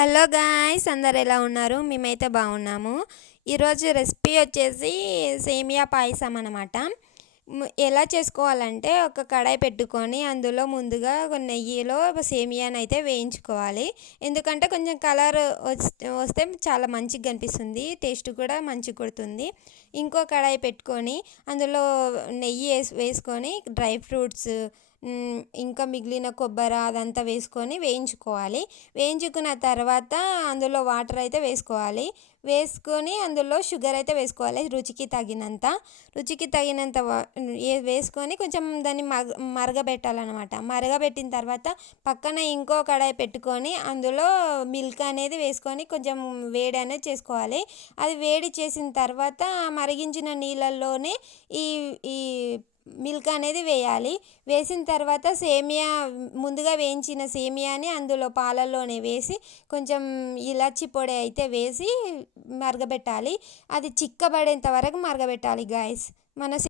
Hello guys, అందరు ఎలా ఉన్నారు? మేమైతే బాగున్నాము. ఈరోజు రెసిపీ వచ్చేసి సేమియా పాయసం అనమాట. ఎలా చేసుకోవాలంటే, ఒక కడాయి పెట్టుకొని అందులో ముందుగా నెయ్యిలో సేమియాని అయితే వేయించుకోవాలి. ఎందుకంటే కొంచెం కలర్ వస్తే చాలా మంచిగా కనిపిస్తుంది, టేస్ట్ కూడా మంచిగా కొడుతుంది. ఇంకో కడాయి పెట్టుకొని అందులో నెయ్యి వేసుకొని డ్రై ఫ్రూట్స్, ఇంకా మిగిలిన కొబ్బరి అదంతా వేసుకొని వేయించుకోవాలి. వేయించుకున్న తర్వాత అందులో వాటర్ అయితే వేసుకోవాలి. వేసుకొని అందులో షుగర్ అయితే వేసుకోవాలి, రుచికి తగినంత వేసుకొని కొంచెం దాన్ని మరగబెట్టాలన్నమాట. మరగబెట్టిన తర్వాత పక్కన ఇంకో కడాయి పెట్టుకొని అందులో మిల్క్ అనేది వేసుకొని కొంచెం వేడి అనేది చేసుకోవాలి. అది వేడి చేసిన తర్వాత మరిగించిన నీళ్ళల్లోనే ఈ ఈ మిల్క్ అనేది వేయాలి. వేసిన తర్వాత ముందుగా వేయించిన సేమియాని అందులో పాలల్లోనే వేసి కొంచెం ఇలాచి పొడి అయితే వేసి మరగబెట్టాలి. అది చిక్కబడేంత వరకు మరగబెట్టాలి గాయస్. మన